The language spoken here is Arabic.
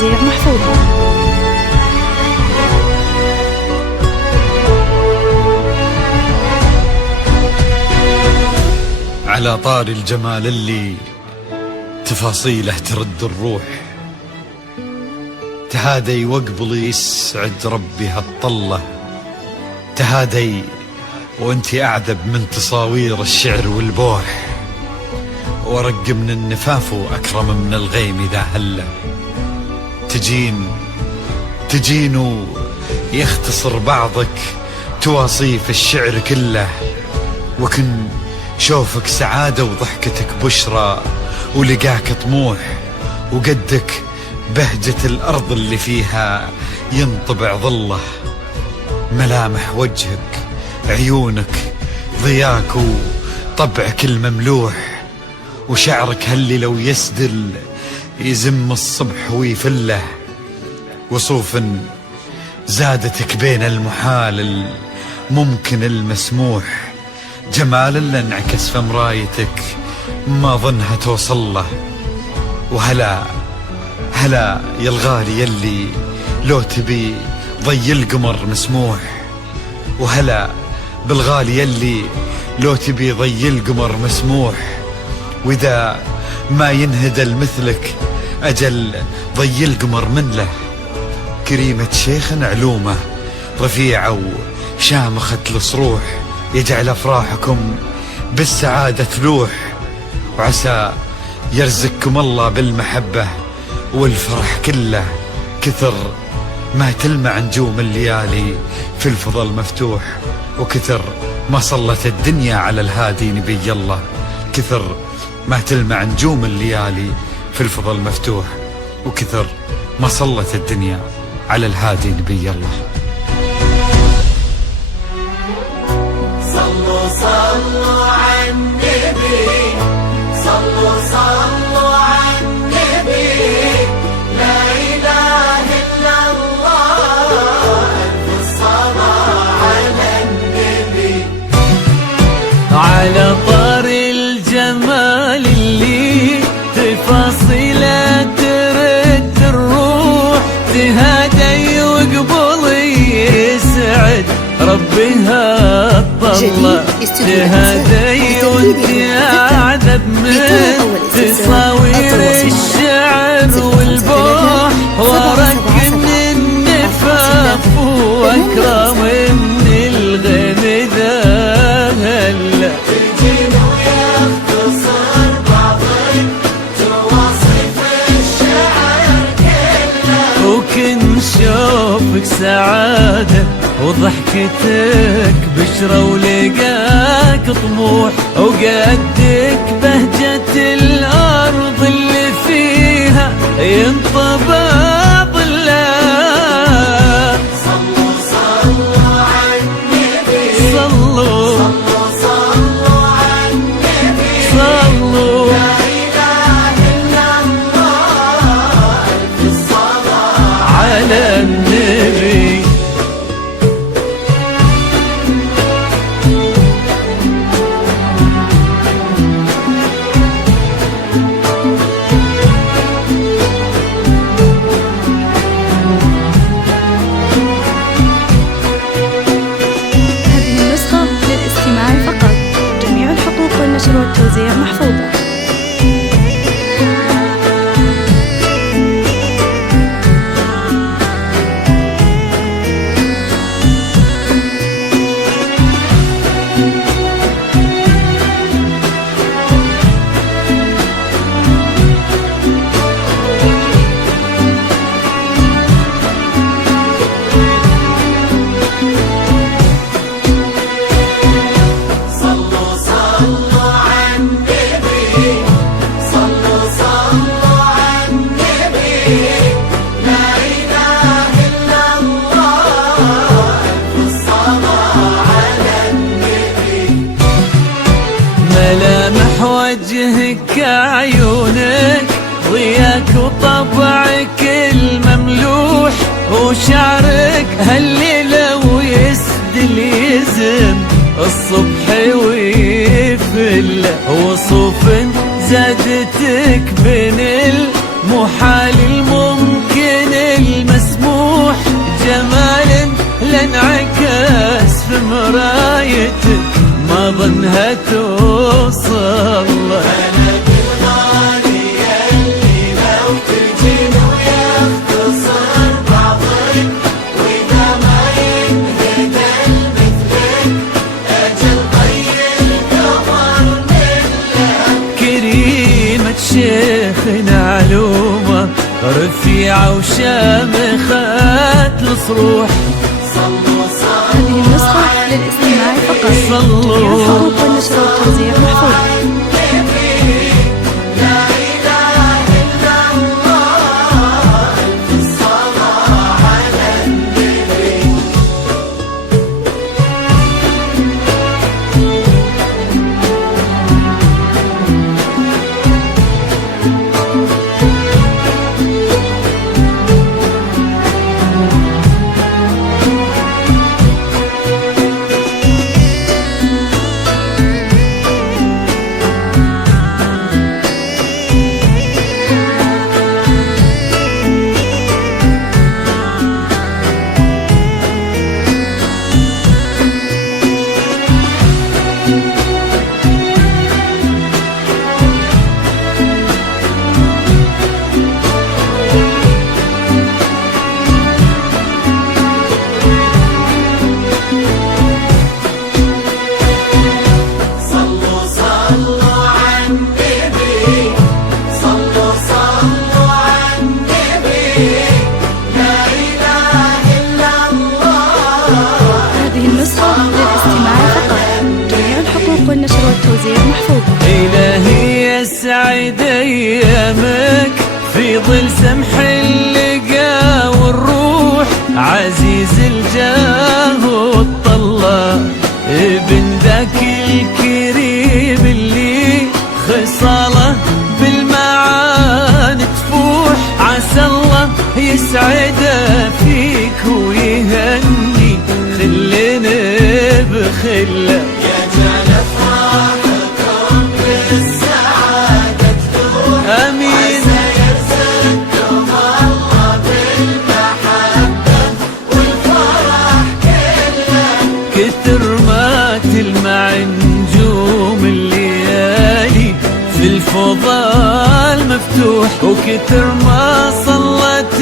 توزيع محفوظ. على طار الجمال اللي تفاصيله ترد الروح، تهادي واقبلي يسعد ربي هالطلة، تهادي وانتي أعذب من تصاوير الشعر والبوح، ورق من النفاف وأكرم من الغيم إذا هله، تجين ويختصر بعضك تواصيف الشعر كله، وكن شوفك سعادة وضحكتك بشرى ولقاك طموح، وقدك بهجة الأرض اللي فيها ينطبع ظله، ملامح وجهك عيونك ضياك وطبعك المملوح، وشعرك هاللي لو يسدل يزم الصبح ويفله، وصوف زادتك بين المحال الممكن المسموح، جمال اللي انعكس في مرايتك ما ظنها توصل له، وهلا يا الغالي يلي لو تبي ضي القمر مسموح، وهلا بالغالي يلي لو تبي ضي القمر مسموح، واذا ما ينهدل مثلك اجل ضي القمر من له، كريمة شيخ علومه رفيعة وشامخة الصروح، يجعل أفراحكم بالسعادة تلوح، وعسى يرزقكم الله بالمحبة والفرح كله، كثر ما تلمع نجوم الليالي في الفضل مفتوح، وكثر ما صلت الدنيا على الهادي نبي الله، كثر ما تلمع نجوم الليالي في الفضل مفتوح، وكثر ما صلت الدنيا على الهادي نبي الله. صلوا على النبي، صلوا على النبي، لا إله إلا الله، ألف الصلاة على النبي. على طار الجمال اللي تفاصيله ترد الروح، تهادي وقبل يسعد ربي هالطلة، تهادي وانت أعذب من تصاوير الشعر والبوح، ورق من النفاف وأكرم من الغيم ذا هلا، تجين ويختصر بعضك تواصف الشعر كله، وكن شوفك سعادة وضحكتك بشرى ولقاك طموح، وقدك بهجة الأرض اللي فيها ينطبع ظله. صلوا على النبي، صلوا على النبي، صلوا لا إله إلا الله، ألف الصلاة على النبي. والنشر والتوزيع محفوظة. ملامح وجهك عيونك ضياك وطبعك المملوح، وشعرك هالليلة ويسدل يزن الصبح ويفل، وصوف زادتك بين المحال الممكن شامخات الصروح. هذه النسخة للاستماع فقط. جميع الخطوط والنشر والتوزيع محفوظ. والنشر والتوزيع محفوظة. إلهي يسعد أيامك في ظل سمح اللقا والروح. عزيز الجاه والطلة ابن ذاك الكريم اللي خصاله بالمعاني تفوح. عسى الله يسعد فيك ويهني خلنا بخله. كتر ما تلمع نجوم الليالي في الفضاء المفتوح، وكتر ما صلت